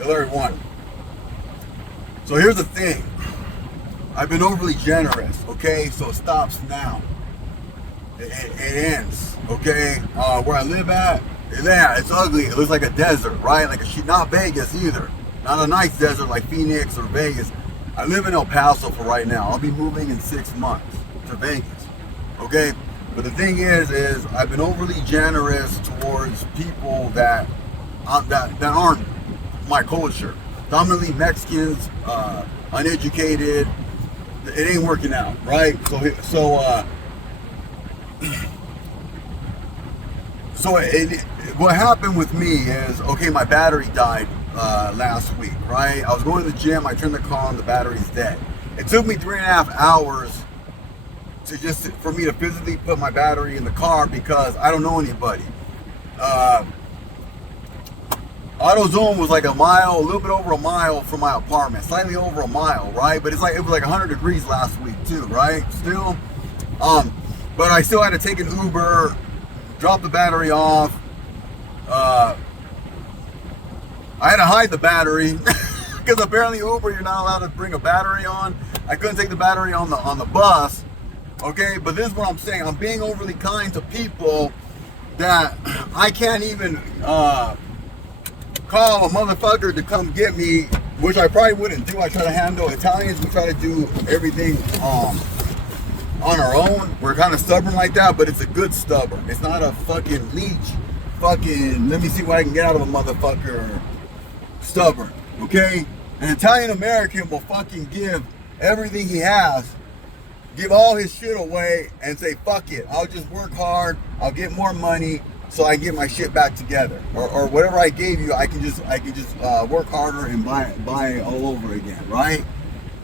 Hillary won. So here's the thing. I've been overly generous, okay? So it stops now. It ends, okay? Where I live at, yeah, it's ugly. It looks like a desert, right? Like not Vegas either. Not a nice desert like Phoenix or Vegas. I live in El Paso for right now. I'll be moving in 6 months to Vegas, okay? But the thing is I've been overly generous towards people that aren't my culture. Dominantly Mexicans, uneducated. It ain't working out, right? What happened with me is, okay, my battery died last week, right? I was going to the gym, I turned the car on, the battery's dead. It took me 3.5 hours for me to physically put my battery in the car because I don't know anybody. AutoZone was like a little bit over a mile from my apartment, slightly over a mile, right? But it was like 100 degrees last week too, right? Still, but I still had to take an Uber, drop the battery off. I had to hide the battery because apparently Uber, you're not allowed to bring a battery on. I couldn't take the battery on the bus. Okay, but this is what I'm saying. I'm being overly kind to people that I can't even call a motherfucker to come get me, which I probably wouldn't do. I try to handle Italians. We try to do everything on our own. We're kind of stubborn like that, but it's a good stubborn. It's not a fucking leech. Fucking, let me see what I can get out of a motherfucker stubborn, okay? An Italian American will fucking give everything he has, give all his shit away and say, fuck it, I'll just work hard, I'll get more money so I get my shit back together. Or whatever I gave you, I can just work harder and buy it all over again, right?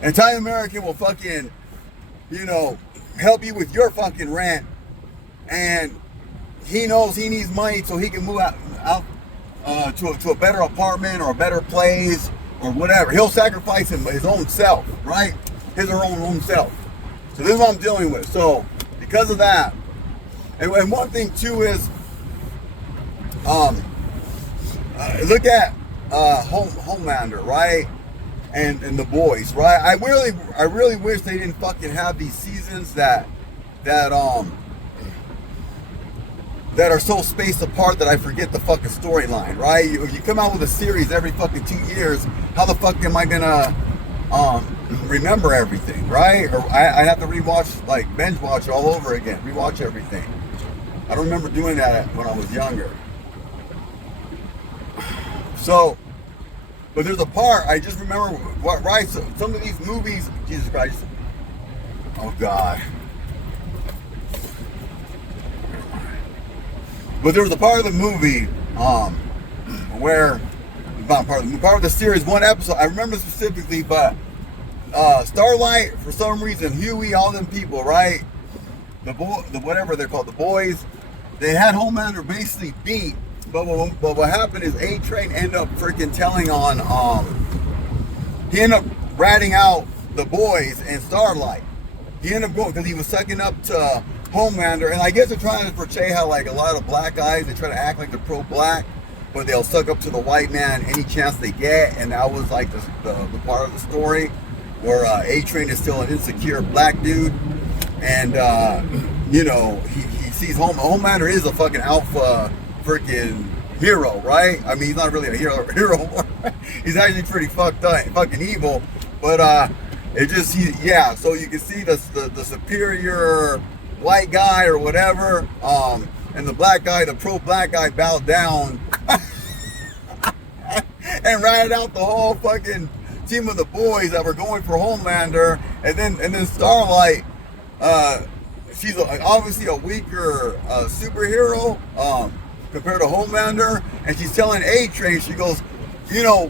An Italian American will fucking, help you with your fucking rent, and he knows he needs money so he can move out to a better apartment or a better place or whatever. He'll sacrifice his own self, right? His or her own self. So this is what I'm dealing with. So because of that, and one thing too is, look at Homelander, right? And the boys, right? I really wish they didn't fucking have these seasons that are so spaced apart that I forget the fucking storyline, right? You come out with a series every fucking 2 years, how the fuck am I gonna remember everything, right? Or I have to rewatch, like binge watch all over again, rewatch everything. I don't remember doing that when I was younger. So, but there's a part, I just remember what, right? So some of these movies, Jesus Christ, oh God. But there was a part of the movie where, not part of the series, one episode, I remember specifically, but Starlight, for some reason, Huey, all them people, right? The whatever they're called, the boys, they had Homelander basically beat, but what happened is A-Train ended up freaking telling on, he ended up ratting out the boys and Starlight. He ended up going, because he was sucking up to Homelander, and I guess they're trying to portray how like a lot of black guys, they try to act like they're pro-black, but they'll suck up to the white man any chance they get, and that was like the part of the story where A-Train is still an insecure black dude, and he sees Homelander is a fucking alpha freaking hero, right? I mean, he's not really a hero. He's actually pretty fucked up, fucking evil, but it just, so you can see the superior white guy or whatever, and the black guy, the pro-black guy, bowed down and ratted out the whole fucking team of the boys that were going for Homelander, and then Starlight, she's obviously a weaker superhero compared to Homelander, and she's telling A-Train, she goes,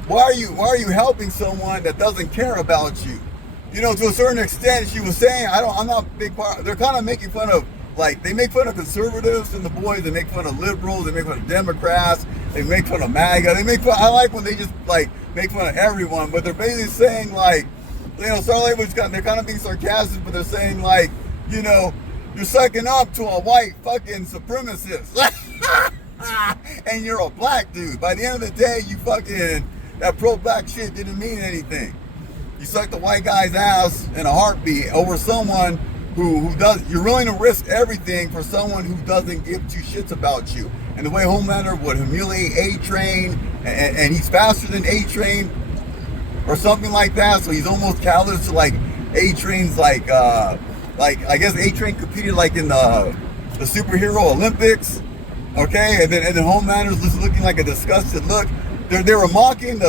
why are you helping someone that doesn't care about you? To a certain extent, she was saying, I'm not a big part. They're kind of making fun of, like, they make fun of conservatives and the boys. They make fun of liberals. They make fun of Democrats. They make fun of MAGA. I like when they just, like, make fun of everyone. But they're basically saying, like, Starlight was they're kind of being sarcastic, but they're saying, like, you're sucking up to a white fucking supremacist. And you're a black dude. By the end of the day, you fucking That pro-black shit didn't mean anything. You suck the white guy's ass in a heartbeat over someone who does. You're willing to risk everything for someone who doesn't give two shits about you. And the way Homelander would humiliate A-Train, and he's faster than A-Train, or something like that. So he's almost callous to like A-Train's like I guess A-Train competed like in the superhero Olympics, okay? And then Homelander's just looking like a disgusted look. They were mocking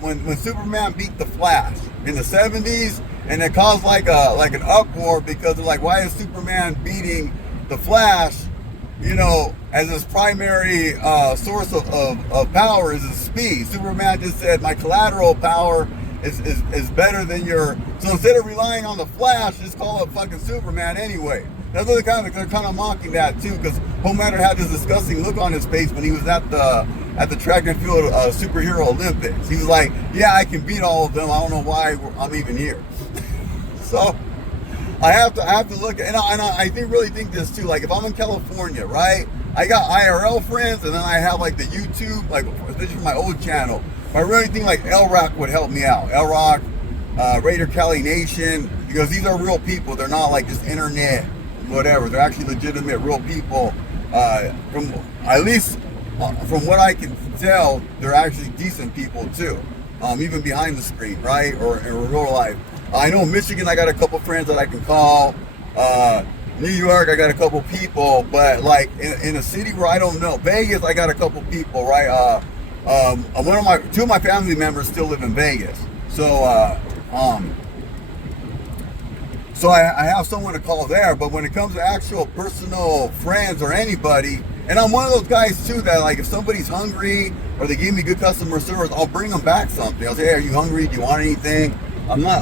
when Superman beat the Flash in the 70s, and it caused like an uproar because they're like, why is Superman beating the Flash? You know, as his primary source of power is his speed. Superman just said, my collateral power is better than your. So instead of relying on the Flash, just call it fucking Superman anyway. That's what they're kind of mocking that too, because Homelander had this disgusting look on his face when he was at the track and field superhero Olympics. He was like, yeah, I can beat all of them. I don't know why I'm even here. So I have to look at, and I really think this too. Like if I'm in California, right? I got IRL friends, and then I have like the YouTube, like especially from my old channel. I really think like L-Rock would help me out. L-Rock, Raider Cali Nation, because these are real people. They're not like just internet, whatever. They're actually legitimate, real people. From at least from what I can tell, they're actually decent people too. Even behind the screen, right? Or in real life. I know Michigan, I got a couple friends that I can call. New York, I got a couple people, but like in a city where I don't know, Vegas, I got a couple people, right? Two of my family members still live in Vegas, so I have someone to call there. But when it comes to actual personal friends or anybody, and I'm one of those guys too that like if somebody's hungry or they give me good customer service, I'll bring them back something. I'll say, hey, are you hungry? Do you want anything? I'm not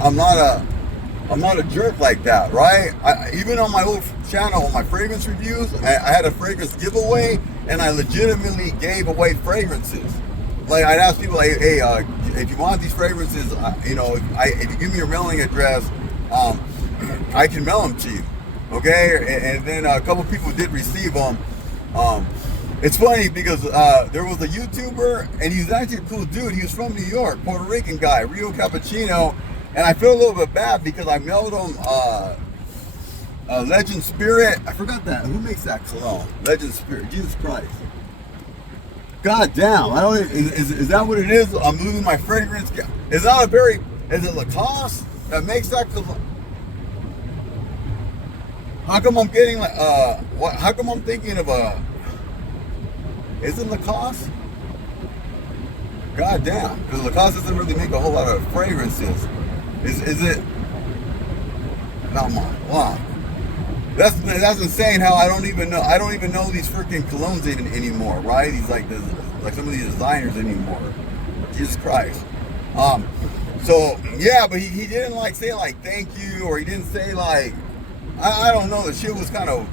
a jerk like that, right? Even on my old channel, on my fragrance reviews, I had a fragrance giveaway, and I legitimately gave away fragrances. Like I'd ask people, like, hey, if you want these fragrances, if you give me your mailing address, I can mail them to you, okay? And then a couple people did receive them. It's funny because there was a YouTuber, and he was actually a cool dude. He was from New York, Puerto Rican guy, Rio Cappuccino. And I feel a little bit bad because I mailed him Legend Spirit. I forgot that. Who makes that cologne? Legend Spirit. Jesus Christ. God damn. I don't. Is that what it is? I'm losing my fragrance. Is it Lacoste that makes that cologne? How come I'm getting like how come I'm thinking of is it Lacoste? God damn. Because Lacoste doesn't really make a whole lot of fragrances. Is it? Not mine. Wow. That's insane. How I don't even know these freaking colognes anymore, right? He's like some of these designers anymore. Jesus Christ. So yeah, but he didn't like say like thank you, or he didn't say like I don't know. The shit was kind of.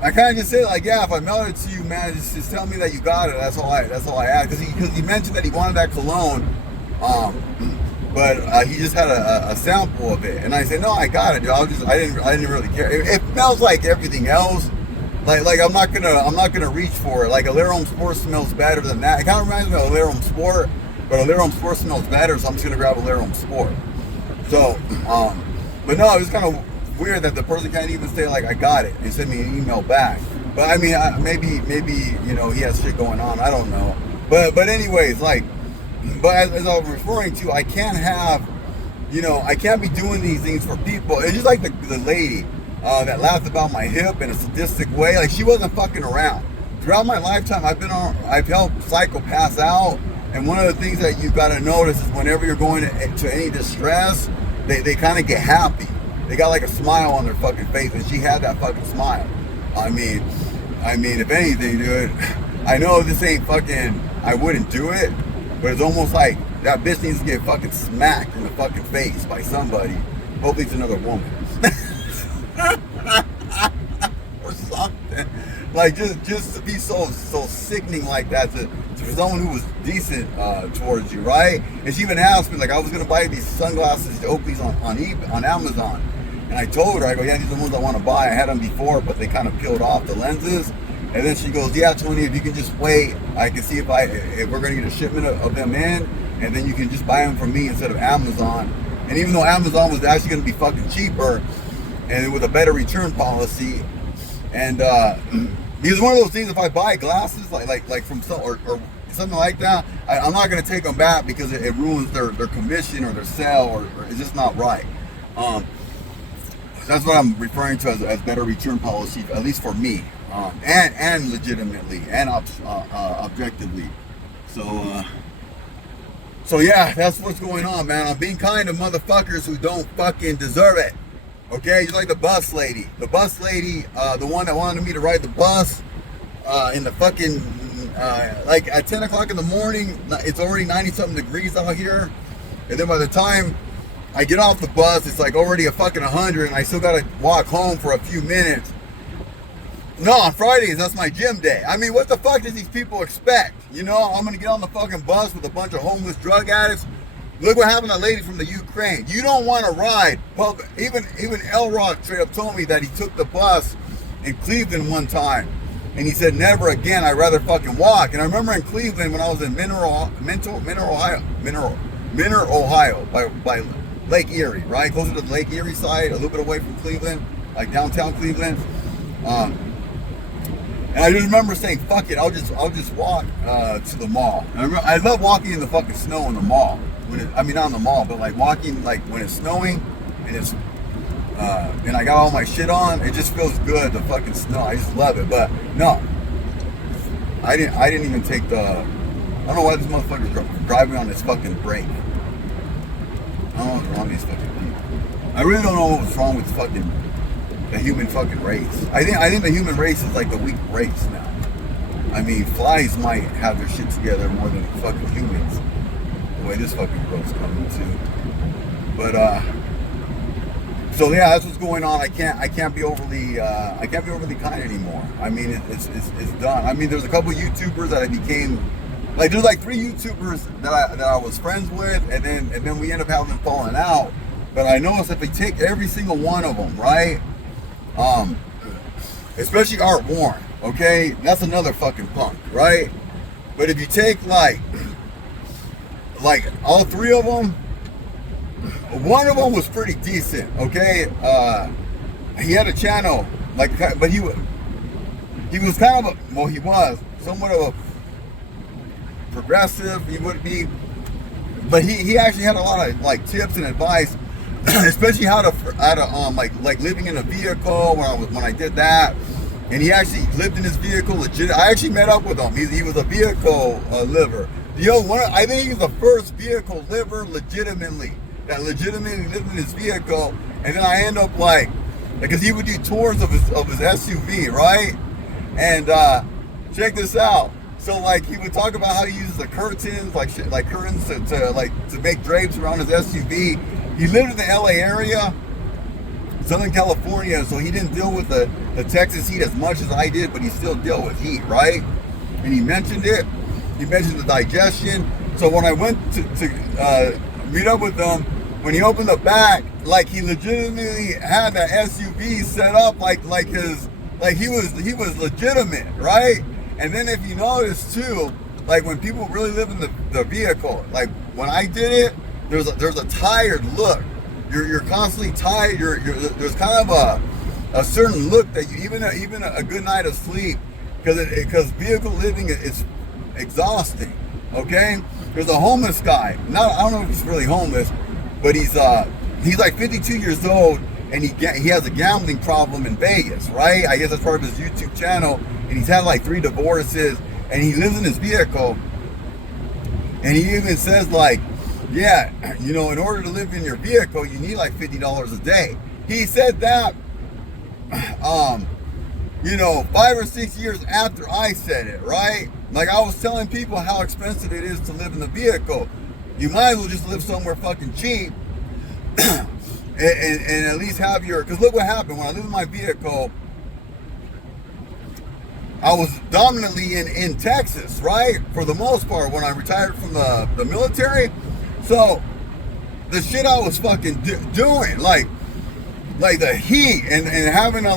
I kind of just said like, yeah, if I mail it to you, man, just tell me that you got it. That's all I asked, because he mentioned that he wanted that cologne. But he just had a sample of it, and I said, no, I got it, dude. I didn't really care. It smells like everything else. Like I'm not gonna reach for it. Like Alarum Sport smells better than that. It kind of reminds me of Alarum Sport, but Alarum Sport smells better, so I'm just gonna grab Alarum Sport. So, but no, it was kind of weird that the person can't even say like I got it and send me an email back. But I mean, maybe he has shit going on. I don't know. But anyways, like. But as I was referring to, I can't be doing these things for people. It's just like the lady that laughed about my hip in a sadistic way. Like she wasn't fucking around. Throughout my lifetime, I've helped psychopaths out. And one of the things that you got to notice is whenever you're going to any distress, they kind of get happy. They got like a smile on their fucking face, and she had that fucking smile. I mean, if anything, dude, I know this ain't fucking. I wouldn't do it. But it's almost like that bitch needs to get fucking smacked in the fucking face by somebody. Hopefully it's another woman. Or something. Like just to be so sickening like that for someone who was decent towards you, right? And she even asked me, like, I was gonna buy these sunglasses, the Oakley's on Amazon. And I told her, I go, yeah, these are the ones I want to buy. I had them before, but they kind of peeled off the lenses. And then she goes, yeah, Tony, if you can just wait, I can see if we're gonna get a shipment of them in, and then you can just buy them from me instead of Amazon. And even though Amazon was actually gonna be fucking cheaper, and with a better return policy, and because one of those things, if I buy glasses like from some or something like that, I'm not gonna take them back because it ruins their commission or their sale, or it's just not right. That's what I'm referring to as better return policy, at least for me, and legitimately and objectively. So yeah, that's what's going on, man. I'm being kind to motherfuckers who don't fucking deserve it. Okay, just like the bus lady. The bus lady, the one that wanted me to ride the bus in the fucking, like at 10 o'clock in the morning, it's already 90-something degrees out here. And then by the time I get off the bus, it's like already a fucking 100, and I still gotta walk home for a few minutes. No, on Fridays, that's my gym day. I mean, what the fuck does these people expect? You know, I'm gonna get on the fucking bus with a bunch of homeless drug addicts. Look what happened to that lady from the Ukraine. You don't want to ride public. Even L-Rock straight up told me that he took the bus in Cleveland one time, and he said, never again, I'd rather fucking walk. And I remember in Cleveland when I was in Minner, Ohio, by Lake Erie, right? Closer to the Lake Erie side, a little bit away from Cleveland, like downtown Cleveland. And I just remember saying, fuck it, I'll just walk to the mall. And I love walking in the fucking snow in the mall. Not in the mall, but like walking like when it's snowing and it's and I got all my shit on, it just feels good, the fucking snow. I just love it. But no, I didn't even take I don't know why this motherfucker's driving on this fucking brake. I don't know what's wrong with these fucking people. I really don't know what's wrong with fucking the human fucking race. I think the human race is like the weak race now. I mean, flies might have their shit together more than fucking humans. The way this fucking girl's coming too. But so yeah, that's what's going on. I can't be overly kind anymore. I mean, it's done. I mean, there's a couple of YouTubers that I became like. There's like 3 YouTubers that I was friends with, and then we end up having them falling out. But I noticed if we take every single one of them, right? Especially Art Warren, okay? That's another fucking punk, right? But if you take like all 3 of them, one of them was pretty decent, okay? He had a channel, but he was kind of he was somewhat of a progressive, he would be, but he actually had a lot of like tips and advice, especially how to like living in a vehicle when I did that. And he actually lived in his vehicle legit. I actually met up with him. He was a vehicle liver. I think he was the first vehicle liver legitimately lived in his vehicle. And then I end up because he would do tours of his SUV, right? And check this out. So like he would talk about how he uses the curtains, curtains to make drapes around his SUV. He lived in the LA area, Southern California, so he didn't deal with the Texas heat as much as I did, but he still dealt with heat, right? And he mentioned it. He mentioned the digestion. So when I went to meet up with him, when he opened the back, like he legitimately had that SUV set up he was legitimate, right? And then if you notice too, like when people really live in the vehicle, like when I did it, there's a tired look. You're constantly tired. There's kind of a certain look that you even a good night of sleep, because vehicle living is exhausting. Okay, there's a homeless guy. I don't know if he's really homeless, but he's like 52 years old, and he has a gambling problem in Vegas, right? I guess that's part of his YouTube channel, and he's had like 3 divorces, and he lives in his vehicle, and he even says like, yeah, in order to live in your vehicle, you need like $50 a day. He said that, 5 or 6 years after I said it, right? Like I was telling people how expensive it is to live in the vehicle. You might as well just live somewhere fucking cheap and at least have because look what happened when I lived in my vehicle. I was dominantly in Texas, right? For the most part, when I retired from the military. So the shit I was fucking doing, like the heat and having to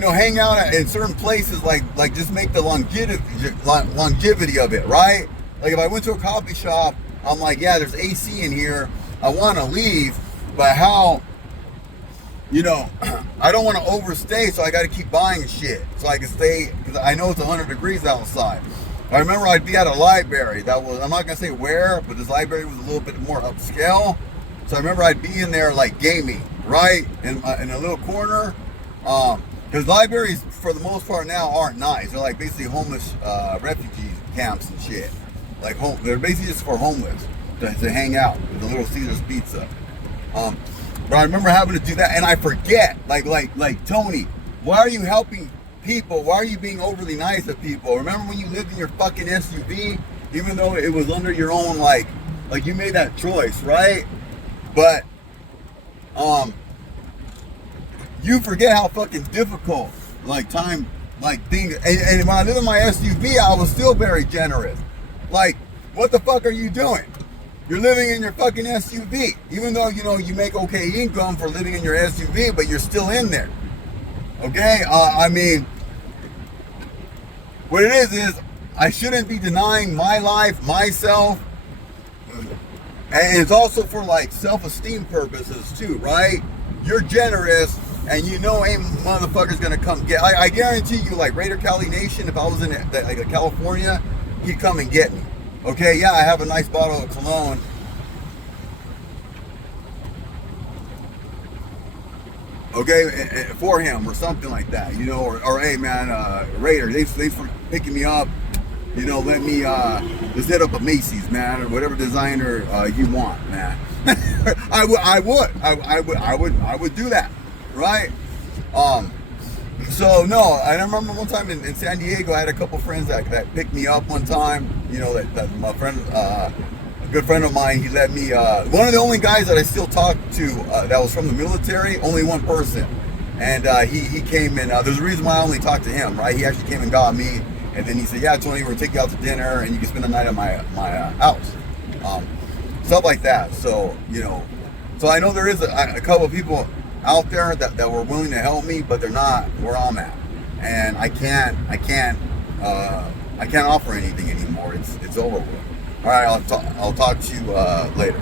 hang out in certain places, like just make the longevity of it, right? Like if I went to a coffee shop, I'm like, yeah, there's AC in here. I want to leave, but how? I don't want to overstay, so I got to keep buying shit so I can stay, because I know it's 100 degrees outside. I remember I'd be at a library that was, I'm not going to say where, but this library was a little bit more upscale. So I remember I'd be in there like gaming, right? In a little corner. Because libraries, for the most part now, aren't nice. They're like basically homeless refugee camps and shit. Like they're basically just for homeless to hang out with the Little Caesars Pizza. But I remember having to do that, and I forget, like Tony, why are you helping people? Why are you being overly nice to people? Remember when you lived in your fucking SUV, even though it was under your own, like you made that choice, right? But you forget how fucking difficult, things. And when I lived in my SUV, I was still very generous. Like, what the fuck are you doing? You're living in your fucking SUV, even though you make okay income for living in your SUV, but you're still in there. Okay, I mean, what it is I shouldn't be denying my life, myself, and it's also for like self-esteem purposes too, right? You're generous, and ain't motherfucker's gonna come get. I guarantee you, like Raider Cali Nation, if I was in like California, he'd come and get me. Okay, yeah, I have a nice bottle of cologne. Okay, for him or something like that, or hey man, Raider, thanks for picking me up. Let me let's hit up a Macy's, man, or whatever designer you want, man. I would do that, right? So no, I remember one time in San Diego, I had a couple friends that picked me up one time. That my friend, a good friend of mine, he let me. One of the only guys that I still talk to that was from the military, only one person, and he came in. There's a reason why I only talked to him, right? He actually came and got me, and then he said, "Yeah, Tony, we're gonna take you out to dinner, and you can spend the night at my house." Stuff like that. So so I know there is a couple of people out there that were willing to help me, but they're not where I'm at, and I can't offer anything anymore. It's over with. All right, I'll talk to you later.